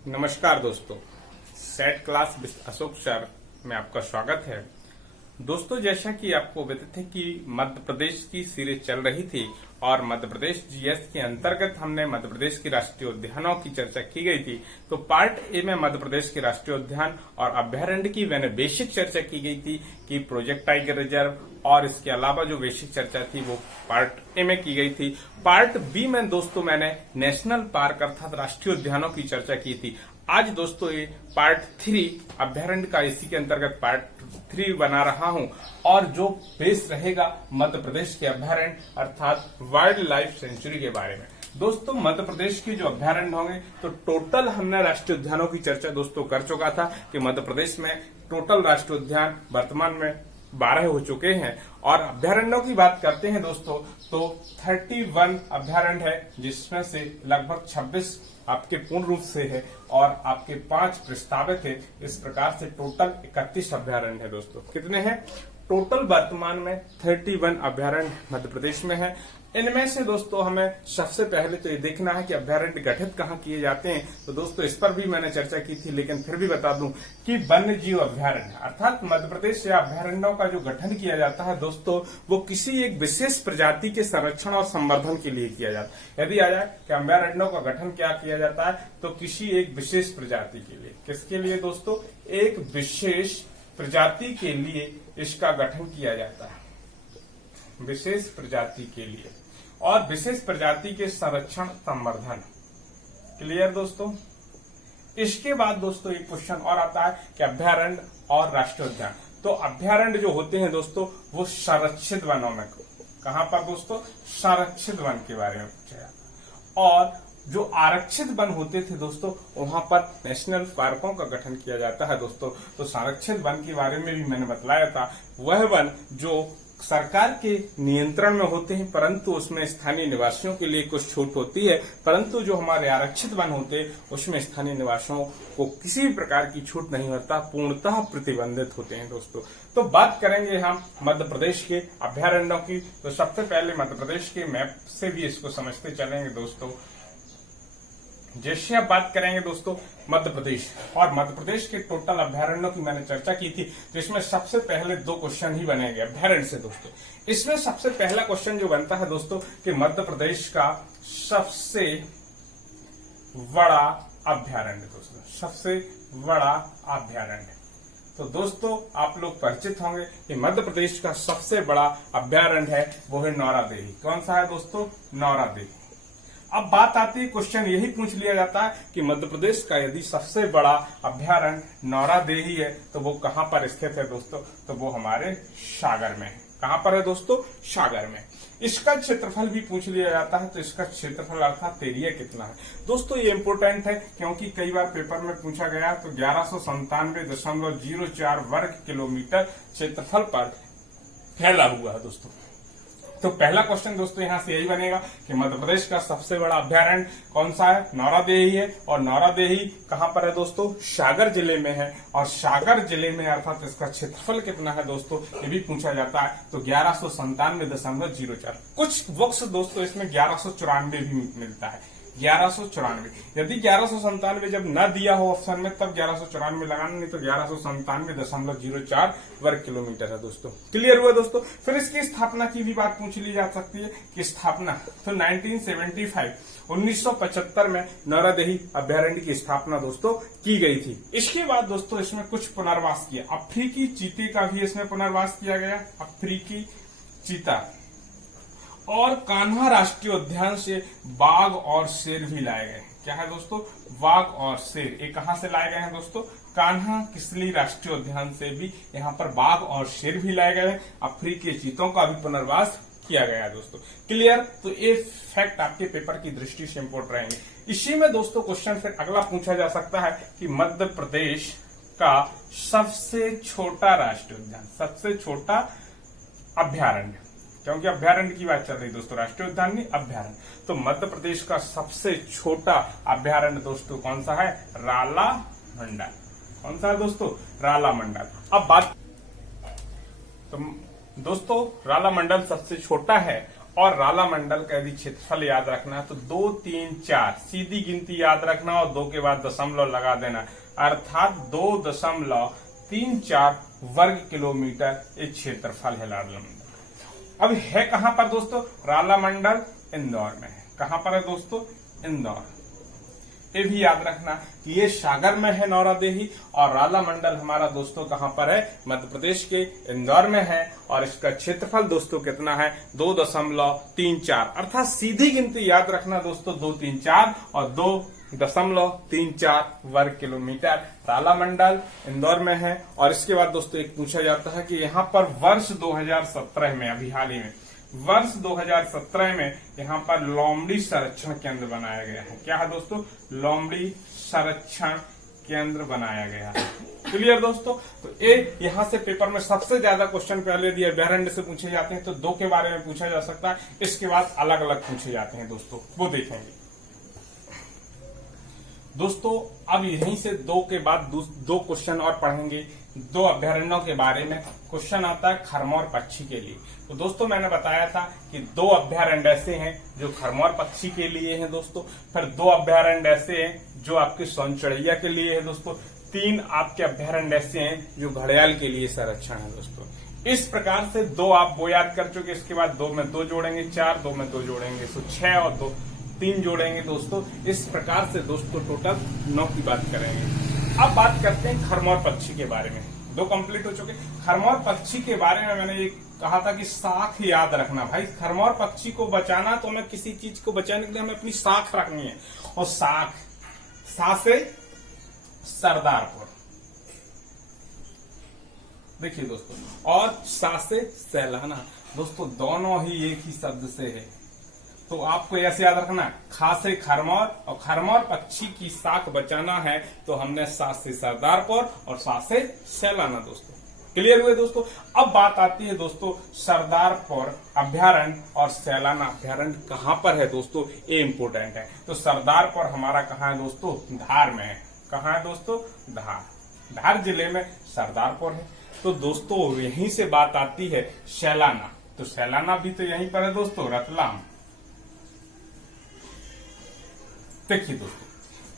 नमस्कार दोस्तों, set class with Ashok sir में आपका स्वागत है। दोस्तों, जैसा कि आपको विदित है कि मध्य प्रदेश की सीरीज चल रही थी और मध्य प्रदेश जीएस के अंतर्गत हमने मध्य प्रदेश के राष्ट्रीय उद्यानों की चर्चा की गई थी। तो पार्ट ए में मध्य प्रदेश के राष्ट्रीय उद्यान और अभ्यारण्य की मैंने बेसिक चर्चा की गई थी कि प्रोजेक्ट टाइगर रिजर्व, और इसके अलावा जो बेसिक चर्चा थी वो पार्ट ए में की गई थी। पार्ट बी में दोस्तों मैंने नेशनल पार्क अर्थात राष्ट्रीय उद्यानों की चर्चा की थी। आज दोस्तों ये पार्ट 3 अभ्यारण्य का इसी के अंतर्गत पार्ट 3 बना रहा हूं और जो बेस रहेगा मध्य प्रदेश के अभ्यारण्य अर्थात वाइल्ड लाइफ सेंचुरी के बारे में। दोस्तों, मध्य प्रदेश के जो अभ्यारण्य होंगे तो टोटल हमने राष्ट्रीय उद्यानों की चर्चा दोस्तों कर चुका था कि मध्य प्रदेश में टोटल राष्ट्रीय उद्यान वर्तमान में 12 हो चुके हैं। और अभ्यारण्यों की बात करते हैं दोस्तों तो 31 अभ्यारण्य है, जिसमें से लगभग 26 आपके पूर्ण रूप से है और आपके 5 प्रस्तावित है। इस प्रकार से टोटल 31 अभ्यारण्य है। दोस्तों, कितने हैं टोटल? वर्तमान में 31 अभ्यारण्य मध्य प्रदेश में है। इनमें से दोस्तों हमें सबसे पहले तो ये देखना है कि अभ्यारण्य गठित कहाँ किए जाते हैं। तो दोस्तों इस पर भी मैंने चर्चा की थी, लेकिन फिर भी बता दूं कि वन्य जीव अभ्यारण्य अर्थात मध्य प्रदेश से अभ्यारण्यों का जो गठन किया जाता है दोस्तों, वो किसी एक विशेष प्रजाति के संरक्षण और संवर्धन के लिए किया जाता है। यदि आ जाए कि अभ्यारण्यों का गठन क्या किया जाता है तो किसी एक विशेष प्रजाति के लिए। किसके लिए दोस्तों? एक विशेष प्रजाति के लिए इसका गठन किया जाता है, विशेष प्रजाति के लिए, और विशेष प्रजाति के संरक्षण संवर्धन। क्लियर दोस्तों? इसके बाद दोस्तों एक क्वेश्चन और आता है कि अभ्यारण्य और राष्ट्रीय उद्यान। तो अभ्यारण्य जो होते हैं दोस्तों वो संरक्षित वनों में, कहां पर दोस्तों? संरक्षित वन के बारे में पूछा जाता है। और जो आरक्षित वन होते थे दोस्तों वहां पर नेशनल पार्कों का गठन किया जाता है दोस्तों। तो संरक्षित वन के बारे में भी मैंने बतलाया था। वह वन जो सरकार के नियंत्रण में होते हैं, परंतु उसमें स्थानीय निवासियों के लिए कुछ छूट होती है, परंतु जो हमारे आरक्षित वन होते हैं उसमें स्थानीय निवासियों को किसी भी प्रकार की छूट नहीं होता, पूर्णतः प्रतिबंधित होते हैं दोस्तों। तो बात करेंगे हम मध्य प्रदेश के अभ्यारण्यों की। तो सबसे पहले मध्य प्रदेश के मैप से भी इसको समझते चलेंगे दोस्तों। जैसे अब बात करेंगे दोस्तों मध्य प्रदेश, और मध्य प्रदेश के टोटल अभ्यारण्यों की मैंने चर्चा की थी, जिसमें सबसे पहले 2 क्वेश्चन ही बनेंगे अभ्यारण्य से दोस्तों। इसमें सबसे पहला क्वेश्चन जो बनता है दोस्तों कि मध्य प्रदेश का सबसे बड़ा अभ्यारण्य दोस्तों, सबसे बड़ा अभ्यारण्य। तो दोस्तों आप लोग परिचित होंगे कि मध्य प्रदेश का सबसे बड़ा अभ्यारण्य है वो है नौरादेही। कौन सा है दोस्तों? नौरादेही। अब बात आती है, क्वेश्चन यही पूछ लिया जाता है कि मध्य प्रदेश का यदि सबसे बड़ा अभ्यारण्य नौरादेही है तो वो कहां पर स्थित है दोस्तों? तो वो हमारे सागर में है। कहां पर है दोस्तों? सागर में। इसका क्षेत्रफल भी पूछ लिया जाता है, तो इसका क्षेत्रफल अर्थात एरिया कितना है दोस्तों? ये इंपोर्टेंट है क्योंकि कई बार पेपर में पूछा गया। तो 1197.04 वर्ग किलोमीटर क्षेत्रफल पर फैला हुआ है दोस्तों। तो पहला क्वेश्चन दोस्तों यहां से यही बनेगा कि मध्य प्रदेश का सबसे बड़ा अभ्यारण्य कौन सा है? नौरादेही है। और नौरादेही कहां पर है दोस्तों? सागर जिले में है। और सागर जिले में अर्थात इसका क्षेत्रफल कितना है दोस्तों ये भी पूछा जाता है। तो 1197.04। कुछ बॉक्स दोस्तों इसमें 1194 भी मिलता है, 1194। यदि 1197 जब न दिया हो ऑप्शन में तब 1194 लगाना, नहीं तो 1197.04 वर्ग किलोमीटर है दोस्तों। क्लियर हुआ दोस्तों? फिर इसकी स्थापना की भी बात पूछ ली जा सकती है कि स्थापना तो 1975 में नौरादेही अभ्यारण्य की स्थापना दोस्तों की गई थी। इसके बाद दोस्तों इसमें कुछ पुनर्वास किया। अफ्रीकी चीते का भी इसमें पुनर्वास किया गया, अफ्रीकी चीता। और कान्हा राष्ट्रीय उद्यान से बाघ और शेर भी लाए गए। क्या है दोस्तों? बाघ और शेर। ये कहां से लाए गए हैं दोस्तों? कान्हा किसली राष्ट्रीय उद्यान से भी यहाँ पर बाघ और शेर भी लाए गए। अफ्रीकी चीतों का भी पुनर्वास किया गया दोस्तों। क्लियर? तो ये फैक्ट आपके पेपर की दृष्टि से इम्पोर्टेंट रहेंगे। इसी में दोस्तों क्वेश्चन फिर अगला पूछा जा सकता है कि मध्य प्रदेश का सबसे छोटा राष्ट्रीय उद्यान, सबसे छोटा अभ्यारण्य, क्योंकि अभ्यारण्य की बात चल रही दोस्तों, राष्ट्रीय उद्यान नहीं अभ्यारण्य। तो मध्य प्रदेश का सबसे छोटा अभ्यारण्य दोस्तों कौन सा है? राला मंडल। कौन सा है दोस्तों? राला मंडल। अब बात तो दोस्तों राला मंडल सबसे छोटा है और राला मंडल का यदि क्षेत्रफल याद रखना है तो 2, 3, 4 सीधी गिनती याद रखना और 2 के बाद दशमलव लगा देना, अर्थात 2.34 वर्ग किलोमीटर एक क्षेत्रफल है राला मंडल। अब है कहां पर दोस्तों? राला मंडल इंदौर में है। कहां पर है दोस्तों? इंदौर। ये भी याद रखना कि ये सागर में है नौरादेही, और राला मंडल हमारा दोस्तों कहां पर है? मध्य प्रदेश के इंदौर में है। और इसका क्षेत्रफल दोस्तों कितना है? 2.34, अर्थात सीधी गिनती याद रखना दोस्तों 2, 3, 4 और 2.34 वर्ग किलोमीटर राला मंडल इंदौर में है। और इसके बाद दोस्तों एक पूछा जाता है कि यहाँ पर वर्ष 2017 में, अभी हाल ही में वर्ष 2017 में यहाँ पर लोमड़ी संरक्षण केंद्र बनाया गया है। क्या है दोस्तों? लोमड़ी संरक्षण केंद्र बनाया गया है। क्लियर दोस्तों? तो ये यहाँ से पेपर में सबसे ज्यादा क्वेश्चन पहले दिए अभ्यारण्य से पूछे जाते हैं, तो 2 के बारे में पूछा जा सकता है, इसके बाद अलग अलग पूछे जाते हैं दोस्तों, वो देखेंगे दोस्तों। अब यहीं से 2 के बाद 2 क्वेश्चन और पढ़ेंगे 2 अभ्यारण्यों के बारे में। क्वेश्चन आता है खरमौर पक्षी के लिए। तो दोस्तों मैंने बताया था कि 2 अभ्यारण्य ऐसे हैं जो खरमौर पक्षी के लिए हैं दोस्तों, फिर 2 अभ्यारण्य ऐसे हैं जो आपके सोन चिड़ैया के लिए है दोस्तों, 3 आपके अभ्यारण्य ऐसे हैं जो घड़ियाल के लिए संरक्षण है दोस्तों। इस प्रकार से 2 आप वो याद कर चुके, इसके बाद 2 में 2 जोड़ेंगे 4, 2 में 2 जोड़ेंगे तो 6 और 2 3 जोड़ेंगे दोस्तों। इस प्रकार से दोस्तों टोटल 9 की बात करेंगे। अब बात करते हैं खरमौर पक्षी के बारे में। 2 कंप्लीट हो चुके। खरमौर पक्षी के बारे में मैंने ये कहा था कि साख याद रखना भाई। खरमौर पक्षी को बचाना तो हमें किसी चीज को बचाने के लिए हमें अपनी साख रखनी है, और साख सा से सरदारपुर, देखिए दोस्तों, और सा से सैलाना दोस्तों, दोनों ही एक ही शब्द से है। तो आपको ऐसे याद रखना, खा से खरमौर और खरमौर पक्षी की साख बचाना है तो हमने सा से सरदारपुर और सा से सैलाना दोस्तों। क्लियर हुए दोस्तों? अब बात आती है दोस्तों सरदारपुर अभ्यारण्य और सैलाना अभ्यारण्य कहां पर है दोस्तों, ये इंपोर्टेंट है। तो सरदारपुर हमारा कहां है दोस्तों? धार में है। कहां है दोस्तों? धार जिले में सरदारपुर है। तो दोस्तों यहीं से बात आती है सैलाना। तो सैलाना भी तो यहीं पर है दोस्तों, रतलाम। देखिए दोस्तों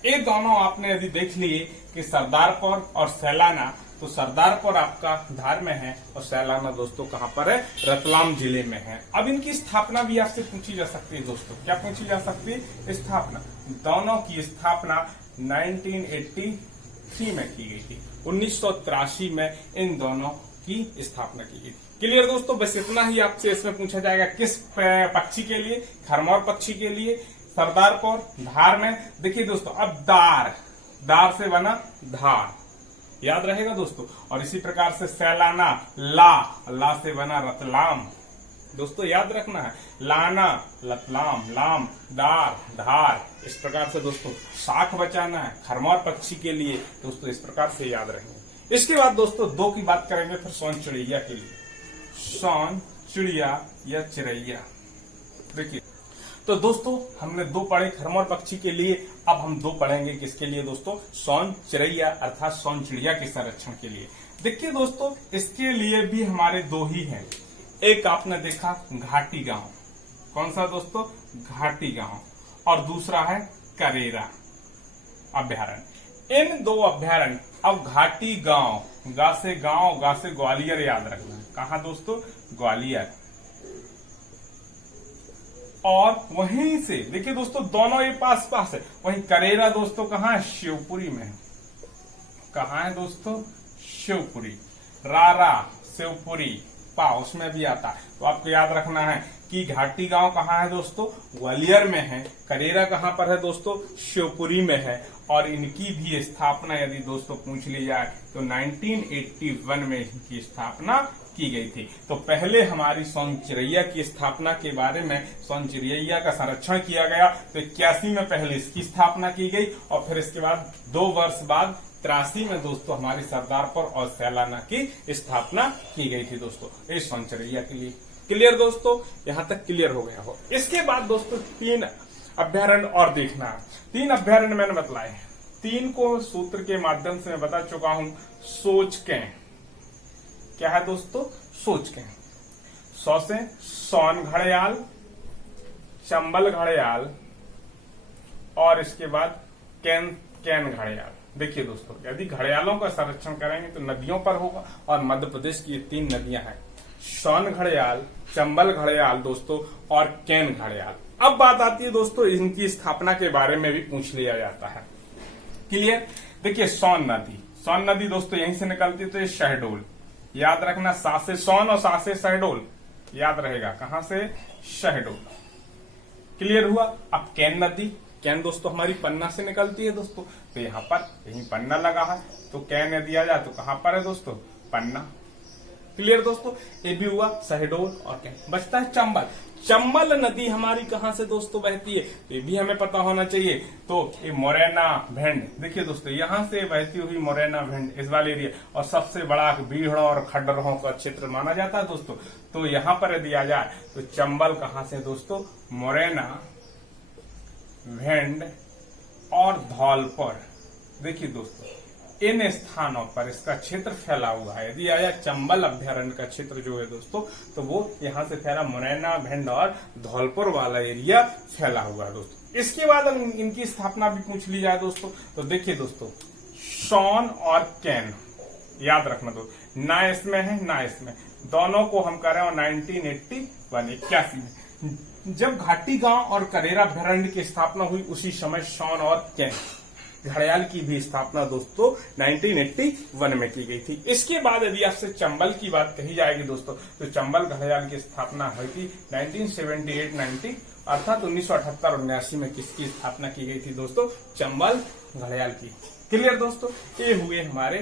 ये दोनों आपने यदि देख लिए कि सरदारपुर और सैलाना, तो सरदारपुर आपका धार में है और सैलाना दोस्तों कहां पर है? रतलाम जिले में है। अब इनकी स्थापना भी आपसे पूछी जा सकती है दोस्तों। क्या पूछी जा सकती है? स्थापना। दोनों की स्थापना 1983 में की गई थी। 1983 में इन दोनों की स्थापना की गई थी। क्लियर दोस्तों? बस इतना ही आपसे इसमें पूछा जाएगा। किस पक्षी के लिए? खरमौर पक्षी के लिए सरदारपुर धार में। देखिए दोस्तों अब दार से बना धार, याद रहेगा दोस्तों। और इसी प्रकार से सैलाना ला से बना रतलाम दोस्तों, याद रखना है। लाना रतलाम, लाम दार धार। इस प्रकार से दोस्तों साख बचाना है खरमौर पक्षी के लिए दोस्तों, इस प्रकार से याद रहेंगे। इसके बाद दोस्तों 2 की बात करेंगे फिर सोन चिड़ैया के लिए। सोन चिड़िया या चिड़ैया, देखिए तो दोस्तों हमने 2 पढ़े खरमौर पक्षी के लिए। अब हम 2 पढ़ेंगे किसके लिए दोस्तों? सोन चिड़ैया अर्थात सोन चिड़िया के संरक्षण के लिए। देखिए दोस्तों इसके लिए भी हमारे 2 ही हैं। एक आपने देखा घाटी गांव, कौन सा दोस्तों? घाटी गांव, और दूसरा है करेरा अभ्यारण्य। इन 2 अभ्यारण्य, अब घाटी गांव, गा से ग्वालियर याद रखना। कहा दोस्तों? ग्वालियर। और वहीं से देखिए दोस्तों दोनों ये पास पास है। वहीं करेरा दोस्तों कहाँ है? शिवपुरी में है। कहाँ है दोस्तों? शिवपुरी। रारा शिवपुरी पा उसमें भी आता है। तो आपको याद रखना है कि घाटी गांव कहाँ है दोस्तों? ग्वालियर में है। करेरा कहाँ पर है दोस्तों? शिवपुरी में है। और इनकी भी स्थापना यदि दोस्तों पूछ ली जाए तो 1981 में इनकी स्थापना की गई थी। तो पहले हमारी सोन चिड़ैया की स्थापना के बारे में, सोन चिड़ैया का संरक्षण किया गया तो 81 में पहले इसकी स्थापना की गई, और फिर इसके बाद 2 वर्ष बाद 83 में दोस्तों हमारी सरदारपुर और सैलाना की स्थापना की गई थी दोस्तों, इस सोन चिड़ैया के लिए। क्लियर दोस्तों? यहां तक क्लियर हो गया हो। इसके बाद दोस्तों 3 अभ्यारण्य और देखना है। 3 अभ्यारण्य मैंने बतलाए, 3 को सूत्र के माध्यम से मैं बता चुका हूं। सोचकें, क्या है दोस्तों? सोचकें। सौ से सोन घड़ियाल, चंबल घड़ियाल और इसके बाद कैन घड़ियाल। देखिए दोस्तों, यदि घड़ियालों का संरक्षण करेंगे तो नदियों पर होगा, और मध्य प्रदेश की ये 3 नदियां हैं, सोन घड़ियाल, चंबल घड़ियाल दोस्तों और कैन घड़ियाल। अब बात आती है दोस्तों, इनकी स्थापना के बारे में भी पूछ लिया जाता है। क्लियर? देखिए, सोन नदी दोस्तों यहीं से निकलती है, तो ये शहडोल, याद रखना, सा से सोन और सा से शहडोल, याद रहेगा, कहां से? शहडोल। क्लियर हुआ? अब कैन दोस्तों हमारी पन्ना से निकलती है दोस्तों, तो यहाँ पर यहीं पन्ना लगा है, तो कैन यदि आ जाए तो कहां पर है दोस्तों? पन्ना। क्लियर दोस्तों? ये भी हुआ शहडोल और कैन। बचता है चंबल नदी हमारी कहां से दोस्तों बहती है, ये भी हमें पता होना चाहिए। तो ये मोरैना भेंड, देखिए दोस्तों यहां से बहती हुई मोरैना भेंड, इस वाले एरिया, और सबसे बड़ा बीहड़ों और खड्डरों का क्षेत्र माना जाता है दोस्तों। तो यहां पर यदि आ जाए तो चंबल कहां से दोस्तों? मोरैना, भेंड और धौलपुर। देखिए दोस्तों, इन स्थानों पर इसका क्षेत्र फैला हुआ है। यदि आया चंबल अभ्यारण्य का क्षेत्र जो है दोस्तों, तो वो यहां से फैला, मुरैना, भिंड और धौलपुर वाला एरिया फैला हुआ है दोस्तों। इसके बाद इनकी स्थापना भी पूछ ली जाए दोस्तों, तो देखिए दोस्तों, सोन और कैन, याद रखना दोस्तों, ना इसमें है ना इसमें, दोनों को हम कर रहे हैं 1981 में, जब घाटी गांव और करेरा अभ्यारण्य की स्थापना हुई, उसी समय सोन और कैन घड़ियाल की भी स्थापना दोस्तों 1981 में की गई थी। इसके बाद यदि आपसे चंबल की बात कही जाएगी दोस्तों, तो चंबल घड़ियाल की स्थापना हुई थी 1978-90, अर्थात 1978-79 में किसकी स्थापना की गई थी दोस्तों? चंबल घड़ियाल की। क्लियर दोस्तों? ये हुए हमारे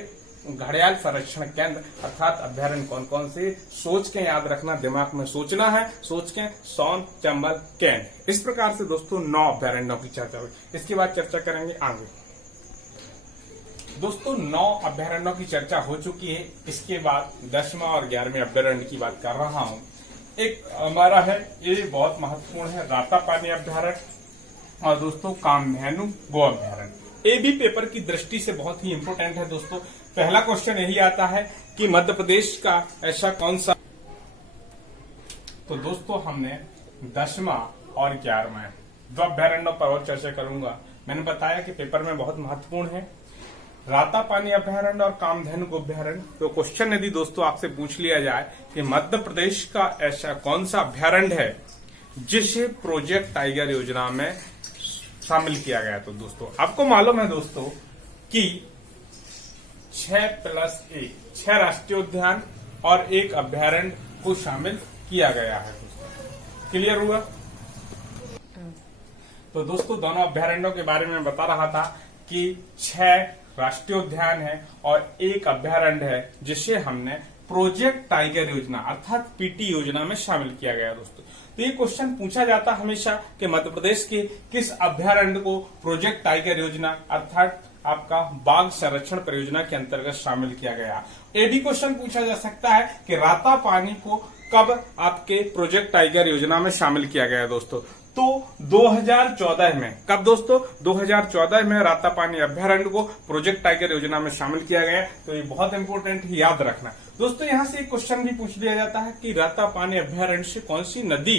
घड़ियाल संरक्षण केंद्र अर्थात अभ्यारण्य कौन कौन से, सोच के याद रखना, दिमाग में सोचना है, सोच के, सोन, चंबल, कैन। इस प्रकार से दोस्तों 9 अभ्यारण्यों की चर्चा हुई। इसके बाद चर्चा करेंगे आगे दोस्तों। 9 अभ्यारण्यों की चर्चा हो चुकी है। इसके बाद 10वां और 11वें अभ्यारण्य की बात कर रहा हूं। एक हमारा है, ये बहुत महत्वपूर्ण है, रातापानी अभ्यारण्य और दोस्तों कामधेनु गो अभ्यारण्य। ये भी पेपर की दृष्टि से बहुत ही इंपोर्टेंट है दोस्तों। पहला क्वेश्चन यही आता है कि मध्य प्रदेश का ऐसा कौन सा, तो दोस्तों हमने 10वां और 11वां 2 अभ्यारण्यों पर और चर्चा करूंगा। मैंने बताया कि पेपर में बहुत महत्वपूर्ण है रातापानी अभ्यारण्य और कामधेनु गो अभ्यारण्य। तो क्वेश्चन यदि दोस्तों आपसे पूछ लिया जाए कि मध्य प्रदेश का ऐसा कौन सा अभ्यारण्य है जिसे प्रोजेक्ट टाइगर योजना में शामिल किया गया, तो दोस्तों आपको मालूम है दोस्तों कि 6+1 राष्ट्रीय उद्यान और 1 अभ्यारण्य को शामिल किया गया है दोस्तों। क्लियर हुआ? तो दोस्तों दोनों अभ्यारण्यों के बारे में बता रहा था कि 6 राष्ट्रीय उद्यान है और 1 अभ्यारण्य है जिसे हमने प्रोजेक्ट टाइगर योजना अर्थात पीटी योजना में शामिल किया गया दोस्तों। तो ये क्वेश्चन पूछा जाता हमेशा कि मध्य प्रदेश के किस अभ्यारण्य को प्रोजेक्ट टाइगर योजना अर्थात आपका बाघ संरक्षण परियोजना के अंतर्गत शामिल किया गया। ये भी क्वेश्चन पूछा जा सकता है कि रातापानी को कब आपके प्रोजेक्ट टाइगर योजना में शामिल किया गया दोस्तों, तो 2014 में। कब दोस्तों? 2014 में रातापानी अभ्यारण्य को प्रोजेक्ट टाइगर योजना में शामिल किया गया। तो ये बहुत इंपोर्टेंट है, याद रखना दोस्तों। यहाँ से एक क्वेश्चन भी पूछ लिया जाता है कि रातापानी अभ्यारण्य से कौन सी नदी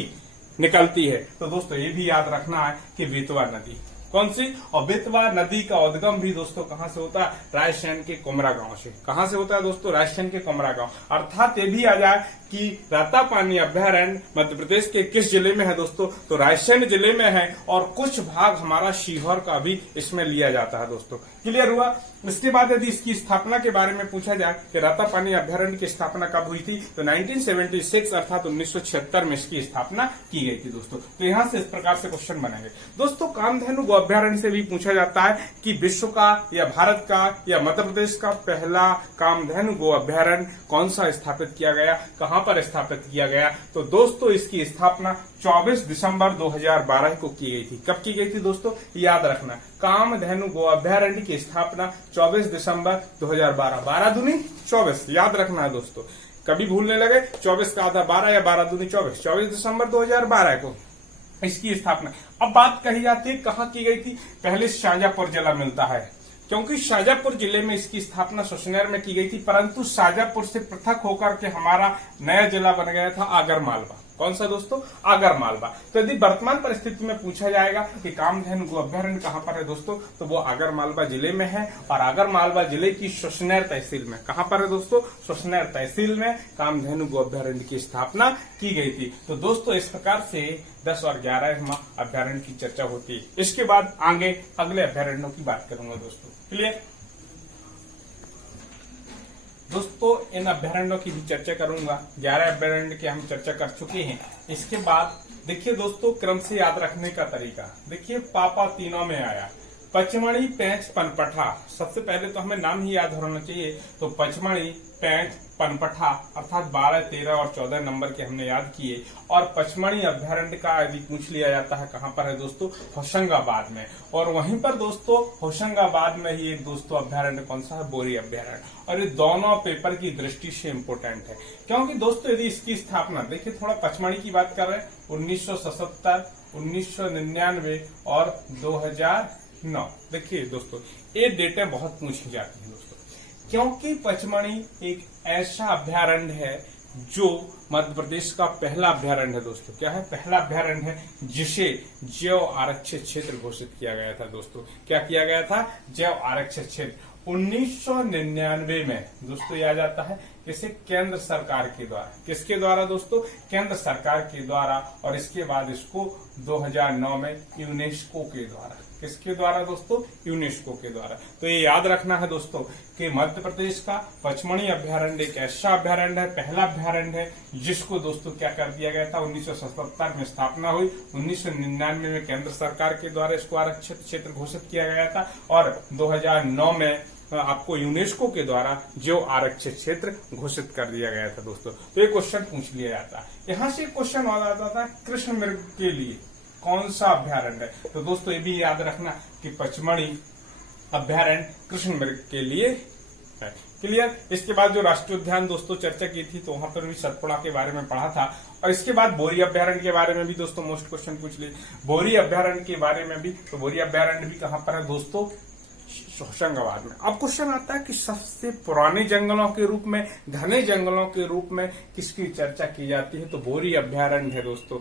निकलती है, तो दोस्तों ये भी याद रखना है कि बेतवा नदी। कौन सी? और बेतवा नदी का उद्गम भी दोस्तों कहां से होता है? रायसेन के कोमरा गांव से। कहां से होता है दोस्तों? रायसेन के कोमरा गांव। अर्थात ये भी आ जाए कि रातापानी अभ्यारण्य मध्य प्रदेश के किस जिले में है दोस्तों, तो रायसेन जिले में है, और कुछ भाग हमारा सीहोर का भी इसमें लिया जाता है दोस्तों। क्लियर हुआ? इसके बाद यदि इसकी स्थापना के बारे में पूछा जाए कि रातापानी अभ्यारण्य की स्थापना कब हुई थी, तो 1976 अर्थात 1976 में इसकी स्थापना की गई थी दोस्तों। तो यहां से इस प्रकार से क्वेश्चन बनेंगे दोस्तों। कामधेनु गो अभ्यारण्य से भी पूछा जाता है कि विश्व का या भारत का या मध्य प्रदेश का पहला कामधेनु गो अभ्यारण्य कौन सा स्थापित किया गया, कहां पर स्थापित किया गया, तो दोस्तों इसकी स्थापना 24 दिसंबर 2012 को की गई थी। कब की गई थी दोस्तों? याद रखना, कामधेनु गो अभ्यारण्य की स्थापना 24 दिसंबर 2012, 12 दूनी 24, याद रखना है दोस्तों, कभी भूलने लगे 24 का आधा 12 या 12 दूनी 24, 24 दिसंबर 2012 को इसकी स्थापना। अब बात कही जाती है कहाँ की गई थी, पहले शाजापुर जिला मिलता है, क्योंकि शाजापुर जिले में इसकी स्थापना सुसनेर में की गई थी, परंतु शाजापुर से पृथक होकर के हमारा नया जिला बन गया था आगरमालवा। कौन सा दोस्तों? आगर मालवा। तो यदि वर्तमान परिस्थिति में पूछा जाएगा कि कामधेनु गो अभ्यारण्य कहाँ पर है दोस्तों, तो वो आगर मालवा जिले में है और आगर मालवा जिले की सुसनेर तहसील में। कहाँ पर है दोस्तों? सुसनेर तहसील में कामधेनु गो अभ्यारण्य की स्थापना की गई थी। तो दोस्तों इस प्रकार से 10 और 11वां अभ्यारण्य की चर्चा होती है। इसके बाद आगे अगले अभ्यारण्यों की बात करूंगा दोस्तों। क्लियर दोस्तों, इन अभ्यारण्यों की भी चर्चा करूंगा। 11 अभ्यारण्य की हम चर्चा कर चुके हैं। इसके बाद देखिए दोस्तों, क्रम से याद रखने का तरीका देखिए, पापा तीनों में आया, पचमढ़ी, पेंच, पनपठा। सबसे पहले तो हमें नाम ही याद होना चाहिए। तो पचमढ़ी, पेंच, पनपठा अर्थात 12, 13 और 14 नंबर के हमने याद किए। और पचमढ़ी अभ्यारण्य का यदि पूछ लिया जाता है कहाँ पर है दोस्तों? होशंगाबाद में। और वहीं पर दोस्तों होशंगाबाद में ही एक दोस्तों अभ्यारण्य कौन सा है? बोरी अभ्यारण्य। और ये दोनों पेपर की दृष्टि से इम्पोर्टेंट है, क्योंकि दोस्तों यदि इसकी स्थापना देखिए, थोड़ा पचमढ़ी की बात कर रहे हैं, 1977, 1999 और 2009। देखिए दोस्तों, ये डेटा बहुत पूछी जाती है दोस्तों, क्योंकि पचमढ़ी एक ऐसा अभ्यारण्य है जो मध्य प्रदेश का पहला अभ्यारण्य है दोस्तों। क्या है? पहला अभ्यारण्य है जिसे जैव आरक्षित क्षेत्र घोषित किया गया था दोस्तों। क्या किया गया था? जैव आरक्षित क्षेत्र 1999 में दोस्तों याद आता है किसे? केंद्र सरकार के द्वारा। किसके द्वारा दोस्तों? केंद्र सरकार के द्वारा। और इसके बाद इसको 2009 में यूनेस्को के द्वारा। किसके द्वारा दोस्तों? यूनेस्को के द्वारा। तो ये याद रखना है दोस्तों कि मध्य प्रदेश का पचमढ़ी अभ्यारण्य एक ऐसा अभ्यारण्य है, पहला अभ्यारण्य है जिसको दोस्तों क्या कर दिया गया था? 1977 में स्थापना हुई, 1999 में केंद्र सरकार के द्वारा इसको आरक्षित क्षेत्र घोषित किया गया था और 2009 में आपको यूनेस्को के द्वारा जो आरक्षित क्षेत्र घोषित कर दिया गया था दोस्तों। तो ये क्वेश्चन पूछ लिया जाता है। यहाँ से क्वेश्चन आ जाता था कृष्ण मृग के लिए कौन सा अभ्यारण्य है? तो दोस्तों ये भी याद रखना कि पचमढ़ी अभ्यारण्य कृष्ण मृग के लिए है। क्लियर। इसके बाद जो राष्ट्रीय उद्यान दोस्तों चर्चा की थी, तो वहां पर भी सतपुड़ा के बारे में पढ़ा था। और इसके बाद बोरी अभ्यारण्य के बारे में भी दोस्तों मोस्ट क्वेश्चन पूछ लिए। बोरी अभ्यारण्य के बारे में भी, तो बोरी अभ्यारण्य भी कहाँ पर है दोस्तों? होशंगाबाद में। अब क्वेश्चन आता है कि सबसे पुराने जंगलों के रूप में, घने जंगलों के रूप में किसकी चर्चा की जाती है? तो बोरी अभ्यारण्य है दोस्तों।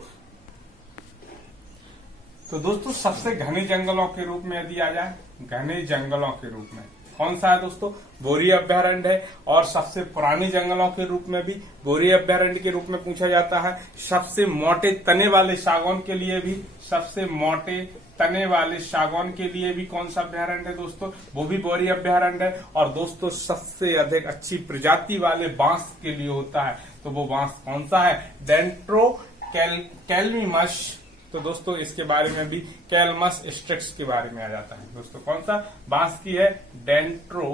तो दोस्तों सबसे घने जंगलों के रूप में यदि आ जाए, घने जंगलों के रूप में कौन सा है दोस्तों? बोरी अभ्यारण्य है। और सबसे पुराने जंगलों के रूप में भी बोरी अभ्यारण्य के रूप में पूछा जाता है। सबसे मोटे तने वाले सागौन के लिए भी, सबसे मोटे तने वाले सागौन के लिए भी कौन सा अभ्यारण्य है दोस्तों? वो भी बोरी अभ्यारण्य है। और दोस्तों सबसे अधिक अच्छी प्रजाति वाले बांस के लिए होता है, तो वो बांस कौन सा है? डेंड्रोकैलमिमस। तो दोस्तों इसके बारे में भी कैलमस स्ट्रिक्स के बारे में आ जाता है दोस्तों। कौन सा बांस की है? डेंड्रोकैलमस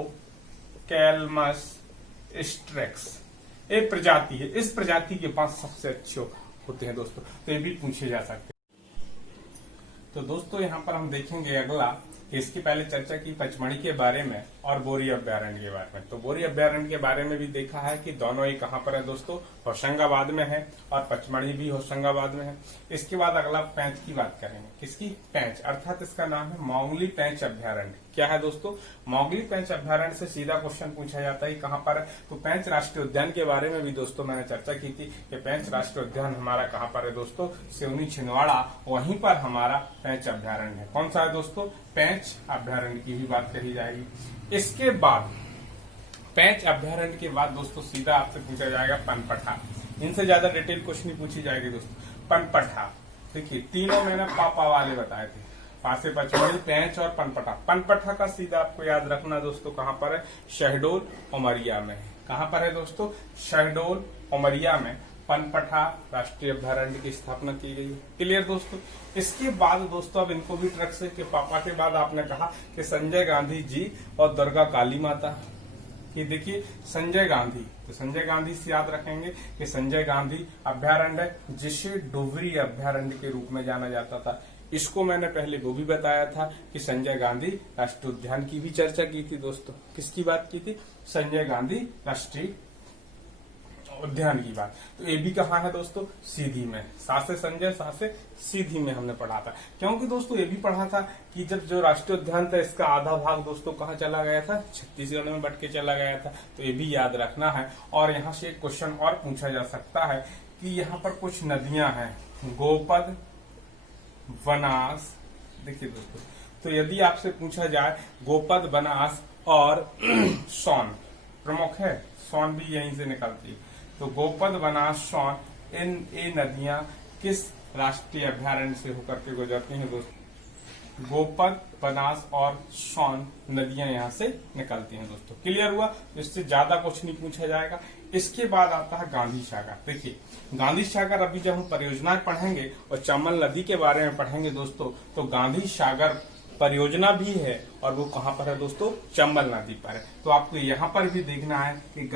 स्ट्रिक्स। एक प्रजाति है, इस प्रजाति के बांस सबसे अच्छे होते हैं दोस्तों। तो ये भी पूछे जा सकते हैं। तो दोस्तों यहाँ पर हम देखेंगे अगला, इसकी पहले चर्चा की पचमढ़ी के बारे में और बोरी अभ्यारण्य के बारे में। तो बोरी अभ्यारण्य के बारे में भी देखा है कि दोनों ही कहाँ पर है दोस्तों? होशंगाबाद में है और पचमढ़ी भी होशंगाबाद में है। इसके बाद अगला पेंच की बात करेंगे। किसकी? पेंच, अर्थात इसका नाम है मोंगली पेंच अभ्यारण्य। क्या है दोस्तों? मोंगली पेंच अभ्यारण्य से सीधा क्वेश्चन पूछा जाता है कहाँ पर है? तो पेंच राष्ट्रीय उद्यान के बारे में भी दोस्तों मैंने चर्चा की थी कि पेंच राष्ट्रीय उद्यान हमारा कहाँ पर है दोस्तों? सिवनी छिंदवाड़ा, वहीं पर हमारा पेंच अभ्यारण्य है। कौन सा है दोस्तों? पेंच अभ्यारण्य की भी बात कही जाएगी। इसके बाद पेंच अभ्यारण्य के बाद दोस्तों सीधा आपसे पूछा जाएगा पनपठा। इनसे ज्यादा डिटेल क्वेश्चन नहीं पूछी जाएगी दोस्तों। पनपठा देखिए, तीनों मैंने पापा वाले बताए थे, पासे पचमढ़ी, पेंच और पनपठा। पनपठा का सीधा आपको याद रखना दोस्तों कहाँ पर है? शहडोल उमरिया में। कहाँ पर है दोस्तों? शहडोल उमरिया में पनपठा राष्ट्रीय अभ्यारण्य की स्थापना की गई। क्लियर दोस्तों। इसके बाद दोस्तों अब इनको भी ट्रक से, कि पापा के बाद आपने कहा कि संजय गांधी जी और दुर्गा काली माता। कि देखिए संजय गांधी, तो संजय गांधी से याद रखेंगे कि संजय गांधी अभ्यारण्य जिसे डुबरी अभ्यारण्य के रूप में जाना जाता था। इसको मैंने पहले वो भी बताया था कि संजय गांधी राष्ट्रीय उद्यान की भी चर्चा की थी दोस्तों। किसकी बात की थी? संजय गांधी राष्ट्रीय उद्यान की बात। तो ये भी कहाँ है दोस्तों? सीधी में। सासे संजय, सासे सीधी में हमने पढ़ा था। क्योंकि दोस्तों ये भी पढ़ा था कि जब जो राष्ट्रीय उद्यान था इसका आधा भाग दोस्तों कहाँ चला गया था? छत्तीसगढ़ में बट के चला गया था। तो ये भी याद रखना है। और यहाँ से एक क्वेश्चन और पूछा जा सकता है कि यहाँ पर कुछ नदियां हैं, गोपद, बनास। देखिए दोस्तों, तो यदि आपसे पूछा जाए गोपद, बनास और सोन प्रमुख है, सोन भी यहीं से निकलती है, तो गोपद, बनास, सोन, ये नदियां किस राष्ट्रीय अभ्यारण्य से होकर के गुजरती हैं दोस्तों? गोपद, बनास और सोन नदियां यहां से निकलती हैं दोस्तों। क्लियर हुआ? इससे ज्यादा कुछ नहीं पूछा जाएगा। इसके बाद आता है गांधी सागर। देखिए, गांधी सागर अभी जब हम परियोजनाएं पढ़ेंगे और चंबल नदी के बारे में पढ़ेंगे दोस्तों, तो गांधी सागर परियोजना भी है और वो कहां पर है दोस्तों? चंबल नदी पर है। तो आपको यहां पर भी देखना है कि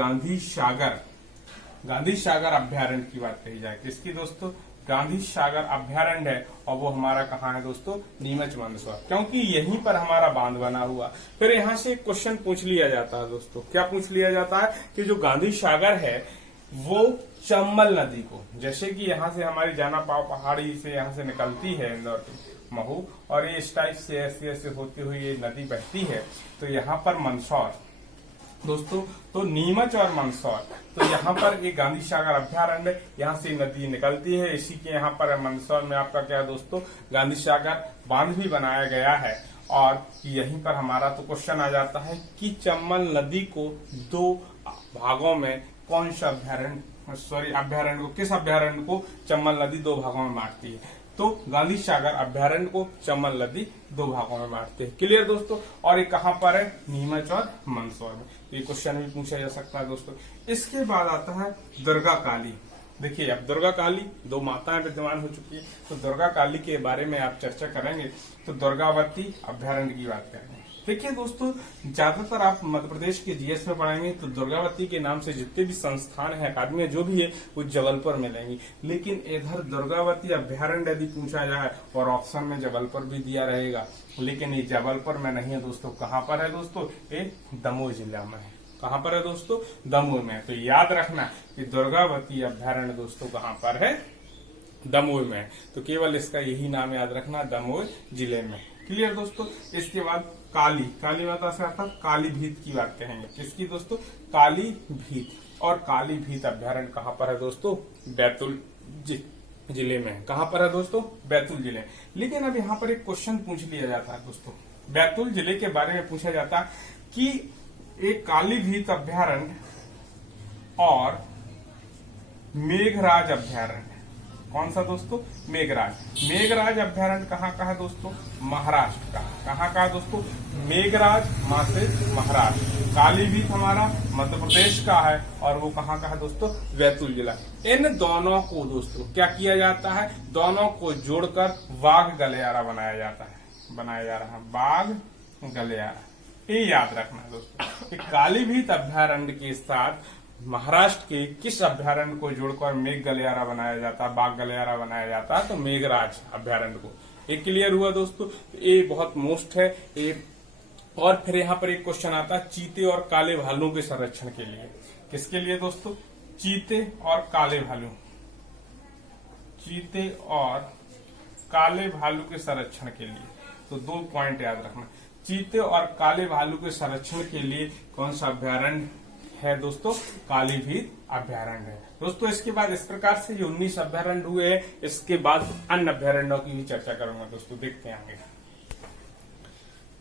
गांधी सागर अभ्यारण्य की बात कही जाए। किसकी दोस्तों? गांधी सागर अभ्यारण्य है, और वो हमारा कहाँ है दोस्तों? नीमच मंदसौर, क्योंकि यहीं पर हमारा बांध बना हुआ। फिर यहाँ से एक क्वेश्चन पूछ लिया जाता है दोस्तों। क्या पूछ लिया जाता है? कि जो गांधी सागर है वो चंबल नदी को, जैसे कि यहाँ से हमारी जाना पाव पहाड़ी से यहाँ से निकलती है इंदौर की महू, और ये इस टाइप से ऐसे ऐसे होती हुई ये नदी बहती है, तो यहाँ पर मंदसौर दोस्तों, तो नीमच और मंदसौर, तो यहाँ पर एक गांधी सागर अभ्यारण्य, यहाँ से नदी निकलती है। इसी के यहाँ पर मंदसौर में आपका क्या है दोस्तों? गांधी सागर बांध भी बनाया गया है। और यहीं पर हमारा तो क्वेश्चन आ जाता है कि चंबल नदी को दो भागों में कौन सा अभ्यारण्य को, किस अभ्यारण्य को चंबल नदी दो भागों में बांटती है? तो गांधी सागर अभ्यारण्य को चंबल नदी दो भागों में बांटते हैं। क्लियर दोस्तों? और ये कहां पर है? नीमच और मंदसौर में। ये क्वेश्चन भी पूछा जा सकता है दोस्तों। इसके बाद आता है दुर्गा काली। देखिए, अब दुर्गा काली दो माताएं विद्यमान हो चुकी है, तो दुर्गा काली के बारे में आप चर्चा करेंगे तो दुर्गावती अभ्यारण्य की बात करेंगे। देखिए दोस्तों, ज्यादातर आप मध्य प्रदेश के जीएस में पढ़ेंगे तो दुर्गावती के नाम से जितने भी संस्थान है, अकादमी जो भी है, वो जबलपुर में मिलेंगी। लेकिन इधर दुर्गावती अभ्यारण्य यदि पूछा जाए और ऑप्शन में जबलपुर भी दिया रहेगा, लेकिन ये जबलपुर में नहीं है दोस्तों। कहाँ पर है दोस्तों? ये दमोह जिला में है। कहाँ पर है दोस्तों? दमोह में। तो याद रखना कि दुर्गावती अभ्यारण्य दोस्तों कहाँ पर है? दमोह में। तो केवल इसका यही नाम याद रखना, दमोह जिले में। क्लियर दोस्तों? इसके बाद काली माता से आता काली भीत की बात कहेंगे। किसकी दोस्तों? काली भीत। और काली भीत अभ्यारण्य कहाँ पर है दोस्तों? बैतूल जिले में। कहाँ पर है दोस्तों? बैतूल जिले। लेकिन अब यहाँ पर एक क्वेश्चन पूछ लिया जाता है दोस्तों, बैतूल जिले के बारे में पूछा जाता है कि एक काली भीत अभ्यारण्य और मेघराज अभ्यारण्य, कौन सा दोस्तों? मेघराज अभ्यारण्य कहाँ का है दोस्तों? महाराष्ट्र का। कहाँ का है दोस्तों? मेघराज मां से महाराष्ट्र। कालीभीत हमारा मध्य प्रदेश का है, और वो कहाँ का है दोस्तों? बैतूल जिला। इन दोनों को दोस्तों क्या किया जाता है? दोनों को जोड़कर बाघ गलियारा बनाया जाता है। बाघ गलियारा, ये याद रखना दोस्तों। कालीभीत अभ्यारण्य के साथ महाराष्ट्र के किस अभ्यारण्य को जोड़कर मेघ गलियारा बनाया जाता है, बाघ गलियारा बनाया जाता है? तो मेघराज अभ्यारण्य को। ये क्लियर हुआ दोस्तों? ये बहुत मोस्ट है ये। और फिर यहाँ पर एक क्वेश्चन आता है चीते और काले भालू के संरक्षण के लिए। किसके लिए दोस्तों? चीते और काले भालू। चीते और काले भालू के संरक्षण के लिए। तो दो पॉइंट याद रखना, चीते और काले भालू के संरक्षण के लिए कौन सा अभ्यारण्य है दोस्तों? कालीभीत अभ्यारण्य है दोस्तों। इसके बाद इस प्रकार से जो 19 अभ्यारण्य हुए हैं, इसके बाद अन्य अभ्यारण्यों की भी चर्चा करूंगा दोस्तों। देखते हैं आगे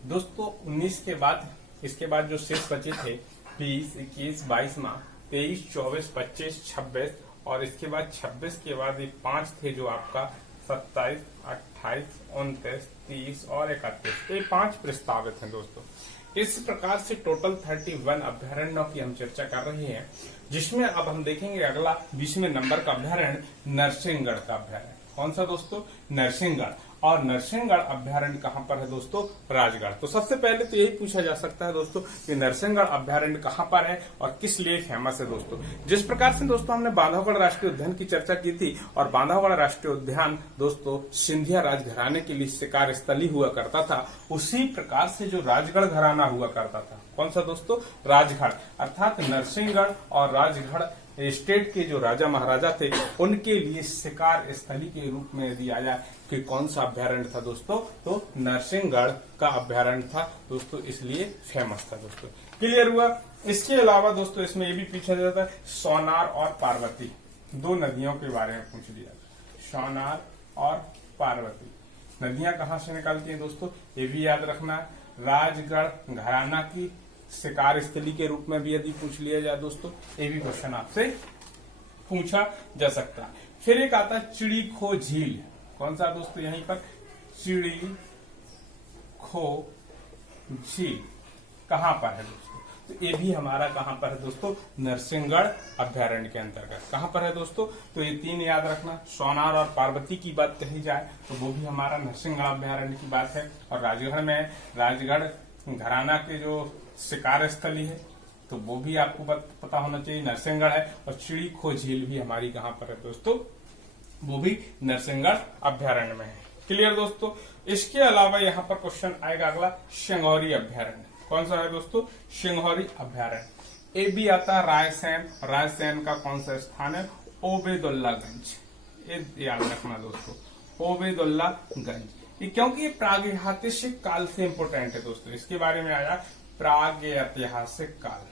दोस्तों। 19 के बाद इसके बाद जो शेष बचे थे 20, 21, 22 माह, 23, 24, 25, 26, और इसके बाद 26 के बाद ये 5 थे जो आपका 27, 28, 29, 30 और 31। ये 5 प्रस्तावित हैं दोस्तों। इस प्रकार से टोटल 31 अभ्यारण्यों की हम चर्चा कर रहे हैं, जिसमें अब हम देखेंगे अगला 20वें नंबर का अभ्यारण्य नरसिंहगढ़ का अभ्यारण्य। कौन सा दोस्तों? नरसिंहगढ़। और नरसिंहगढ़ अभ्यारण्य कहाँ पर है दोस्तों? राजगढ़। तो सबसे पहले तो यही पूछा जा सकता है दोस्तों कि नरसिंहगढ़ अभ्यारण्य कहाँ पर है और किस लिए फेमस है दोस्तों। जिस प्रकार से दोस्तों हमने बांधवगढ़ राष्ट्रीय उद्यान की चर्चा की थी, और बांधवगढ़ राष्ट्रीय उद्यान दोस्तों सिंधिया राजघराने के लिए शिकार स्थली हुआ करता था, उसी प्रकार से जो राजगढ़ घराना हुआ करता था, कौन सा दोस्तों? राजगढ़। अर्थात नरसिंहगढ़ और राजगढ़ स्टेट के जो राजा महाराजा थे, उनके लिए शिकार स्थली के रूप में दिया जाए कि कौन सा अभ्यारण्य था दोस्तों? तो नरसिंहगढ़ का अभ्यारण्य था दोस्तों, इसलिए फेमस था दोस्तों। क्लियर हुआ? इसके अलावा दोस्तों इसमें ये भी पूछा जाता है सोनार और पार्वती। दो नदियों के बारे में पूछ लिया, सोनार और पार्वती। नदियां कहाँ से निकलती हैं दोस्तों, ये भी याद रखना है। राजगढ़ घराना की शिकार स्थली के रूप में भी यदि पूछ लिया जाए दोस्तों, ये भी क्वेश्चन आपसे पूछा जा सकता है। फिर एक आता है चिड़ी खो झील, कौन सा दोस्तों, यहीं पर चिड़ी खो झील कहां पर है दोस्तों, तो ये भी हमारा कहां पर है दोस्तों, नरसिंहगढ़ अभ्यारण्य के अंतर्गत। कहां पर है दोस्तों, तो ये तीन याद रखना। सोनार और पार्वती की बात कही जाए तो वो भी हमारा नरसिंहगढ़ अभ्यारण्य की बात है। और राजगढ़ में राजगढ़ घराना के जो शिकार स्थली है तो वो भी आपको पता होना चाहिए, नरसिंहगढ़ है। और चिड़ी खो झील भी हमारी कहां पर है दोस्तों, वो भी नरसिंहगढ़ अभ्यारण्य में है। क्लियर दोस्तों। इसके अलावा यहाँ पर क्वेश्चन आएगा अगला, सिंघौरी अभ्यारण्य। कौन सा है दोस्तों, सिंघौरी अभ्यारण्य। ए भी आता है रायसेन, रायसेन का कौन सा स्थान है, ओबेदुल्लागंज। ये याद रखना दोस्तों, ओबेदुल्लागंज। क्योंकि ये प्रागैतिहासिक काल से इंपोर्टेंट है दोस्तों, इसके बारे में आया, प्रागैतिहासिक काल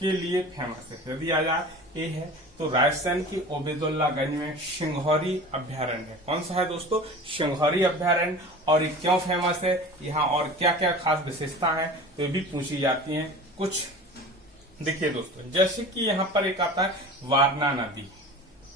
के लिए फेमस है। यदि आ जाए ये है तो रायसेन की ओबेदुल्लागंज में सिंघौरी अभ्यारण्य है। कौन सा है दोस्तों, सिंघौरी अभ्यारण्य। और ये क्यों फेमस है, यहाँ और क्या क्या खास विशेषता है, तो ये भी पूछी जाती हैं कुछ। देखिए दोस्तों, जैसे कि यहाँ पर एक आता है वारणा नदी।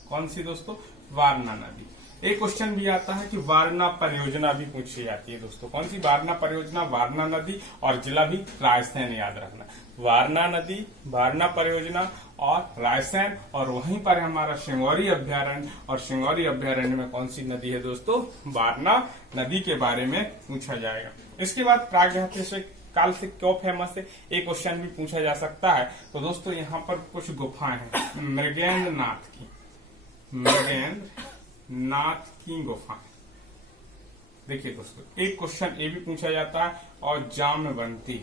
कौन सी दोस्तों, वारणा नदी। एक क्वेश्चन भी आता है कि वारणा परियोजना भी पूछी जाती है दोस्तों। कौन सी, वारणा परियोजना, वारणा नदी, और जिला भी रायसेन याद रखना। वारणा नदी, वारणा परियोजना और रायसेन, और वहीं पर हमारा सिंघौरी अभ्यारण्य। और सिंघौरी अभ्यारण्य में कौन सी नदी है दोस्तों, वारणा नदी के बारे में पूछा जाएगा। इसके बाद प्रागैतिहासिक काल से क्यों फेमस है, एक क्वेश्चन भी पूछा जा सकता है। तो दोस्तों यहाँ पर कुछ गुफाएं हैं मृगेंद्र नाथ की गुफाएं। देखिए दोस्तों, एक क्वेश्चन ये भी पूछा जाता है, और जामवंती।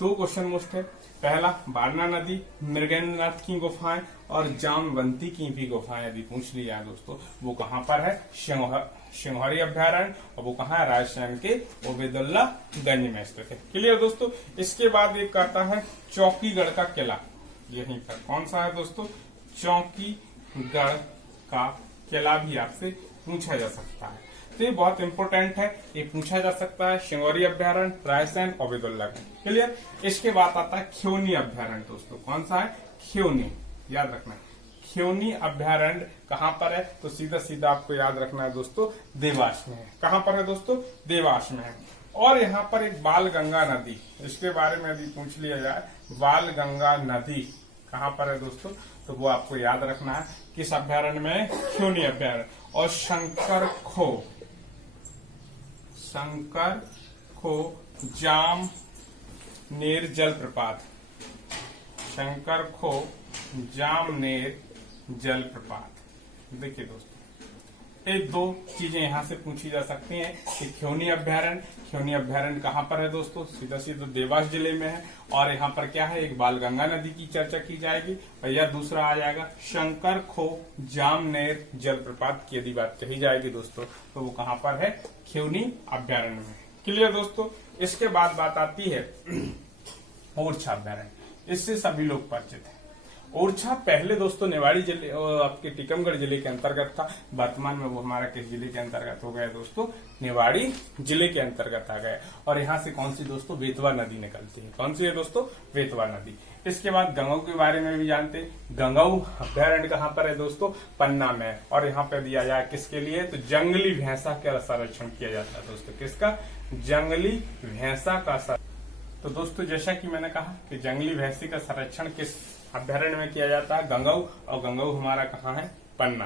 दो क्वेश्चन मोस्ट है, पहला वारणा नदी, मृगेंद्र नाथ की गुफाएं, और जामवंती की भी गुफाएं यदि पूछ लिया है दोस्तों, वो कहां पर है, सिंघौरी अभ्यारण्य, और वो कहां है, राजस्थान के ओबेदुल्लागंज में स्थित है। क्लियर दोस्तों। इसके बाद एक आता है चौकीगढ़ का किला, यहीं पर। कौन सा है दोस्तों, चौकीगढ़ का किला भी आपसे पूछा जा सकता है। तो ये बहुत इंपॉर्टेंट है, ये पूछा जा सकता है। सिंघौरी अभ्यारण्य, रायसेन, ओबेदुल्लागंज। क्लियर। इसके बाद आता है खियोनी अभ्यारण्य दोस्तों। कौन सा है, खियोनी, याद रखना। खियोनी अभ्यारण्य कहां पर है, तो सीधा सीधा आपको याद रखना है दोस्तों, देवास में है। कहां पर है दोस्तों, देवास में है। और यहाँ पर एक बाल गंगा नदी, इसके बारे में यदि पूछ लिया जाए, बाल गंगा नदी कहां पर है दोस्तों, तो वो आपको याद रखना है, किस अभ्यारण्य में, खियोनी अभ्यारण्य। और शंकर खो जामनेर जलप्रपात, शंकर खो जामनेर जलप्रपात। देखिए दोस्तों, एक दो चीजें यहां से पूछी जा सकती हैं कि खियोनी अभ्यारण्य कहां पर है दोस्तों, सीधा सीधा देवास जिले में है। और यहाँ पर क्या है, एक बालगंगा नदी की चर्चा की जाएगी। और यह दूसरा आ जाएगा शंकर खो जामनेर जलप्रपात की यदि बात कही जाएगी दोस्तों, तो वो कहां पर है, खियोनी अभ्यारण्य में। क्लियर दोस्तों। इसके बाद बात आती है ओरछा अभ्यारण्य, इससे सभी लोग परिचित हैं। ओरछा पहले दोस्तों निवाड़ी जिले, आपके टीकमगढ़ जिले के अंतर्गत था। वर्तमान में वो हमारा किस जिले के अंतर्गत हो गया दोस्तों, निवाड़ी जिले के अंतर्गत आ गया। और यहाँ से कौन सी दोस्तों, बेतवा नदी निकलती है। कौन सी है दोस्तों, बेतवा नदी। इसके बाद गंगऊ के बारे में भी जानते हैं। गंगऊ अभ्यारण्य कहाँ पर है दोस्तों, पन्ना में। और यहाँ पे दिया जाए किसके लिए, तो जंगली भैंसा का संरक्षण किया जाता है दोस्तों। किसका, जंगली भैंसा का। तो दोस्तों जैसा कि मैंने कहा कि जंगली भैंसी का संरक्षण किस अभ्यारण्य में किया जाता है, गंगऊ। और गंगऊ हमारा कहाँ है, पन्ना।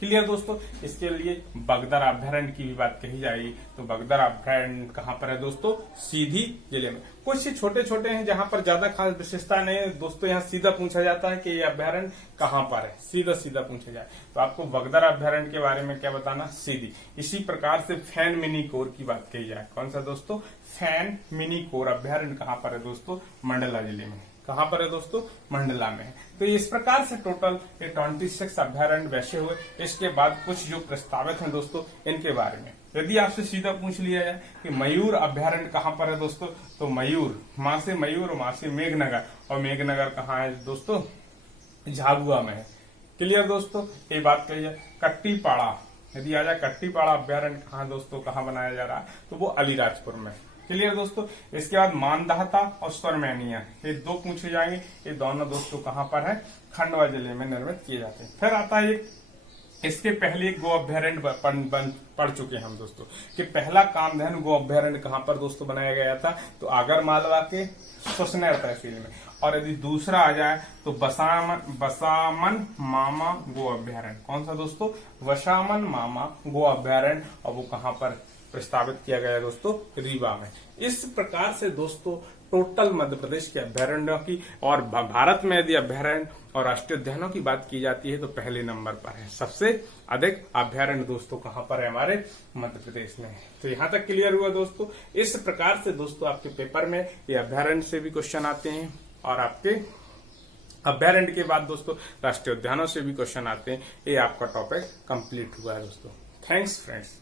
क्लियर दोस्तों। इसके लिए बगदर अभ्यारण्य की भी बात कही जाएगी, तो बगदर अभ्यारण्य कहाँ पर है दोस्तों, सीधी जिले में। कुछ छोटे छोटे हैं जहां पर ज्यादा खास विशेषता नहीं है दोस्तों, यहाँ सीधा पूछा जाता है कि ये अभ्यारण्य कहाँ पर है, सीधा पूछा जाए तो आपको बगदर अभ्यारण्य के बारे में क्या बताना, सीधी। इसी प्रकार से फैन मिनी कोर की बात कही जाए, कौन सा दोस्तों, फैन मिनी कोर अभ्यारण्य कहाँ पर है दोस्तों, मंडला जिले में। कहां पर है दोस्तों, मंडला में है। तो इस प्रकार से टोटल 26 अभ्यारण्य वैसे हुए। इसके बाद कुछ जो प्रस्तावित हैं दोस्तों, इनके बारे में यदि आपसे सीधा पूछ लिया जाए कि मयूर अभ्यारण्य कहां पर है दोस्तों, तो मयूर, मां से मयूर, मां से मेघनगर। और मेघनगर कहाँ है दोस्तों, झाबुआ में है। क्लियर दोस्तों, ये बात कही जाए कट्टीपाड़ा, यदि आ जाए कट्टीपाड़ा अभ्यारण्य कहाँ दोस्तों, कहाँ बनाया जा रहा है, तो वो अलीराजपुर में। क्लियर दोस्तों, इसके बाद मानदाता और स्वरमैनिया, ये दो पूछे जाएंगे। ये दोनों दोस्तों कहाँ पर है, खंडवा जिले में निर्मित किए जाते हैं। फिर आता है इसके पहले एक गो अभ्यारण्य पढ़ चुके हैं हम दोस्तों कि पहला कामधेनु गो अभ्यारण्य कहाँ पर दोस्तों बनाया गया था, तो आगर मालवा के सुसनेर तहसील में। और यदि दूसरा आ जाए तो बसामन मामा गो अभ्यारण्य, कौन सा दोस्तों, वसामन मामा गो अभ्यारण्य, और वो कहाँ पर प्रस्तावित किया गया दोस्तों, रीवा में। इस प्रकार से दोस्तों टोटल मध्य प्रदेश के अभ्यारण्यों की और भारत में यदि अभ्यारण्य और राष्ट्रीय उद्यानों की बात की जाती है तो पहले नंबर पर है। सबसे अधिक अभ्यारण्य दोस्तों कहाँ पर है, हमारे मध्य प्रदेश में। तो यहाँ तक क्लियर हुआ दोस्तों। इस प्रकार से दोस्तों आपके पेपर में ये अभ्यारण्य से भी क्वेश्चन आते हैं और आपके अभ्यारण्य के बाद दोस्तों राष्ट्रीय उद्यानों से भी क्वेश्चन आते हैं। ये आपका टॉपिक कंप्लीट हुआ है दोस्तों। Thanks friends.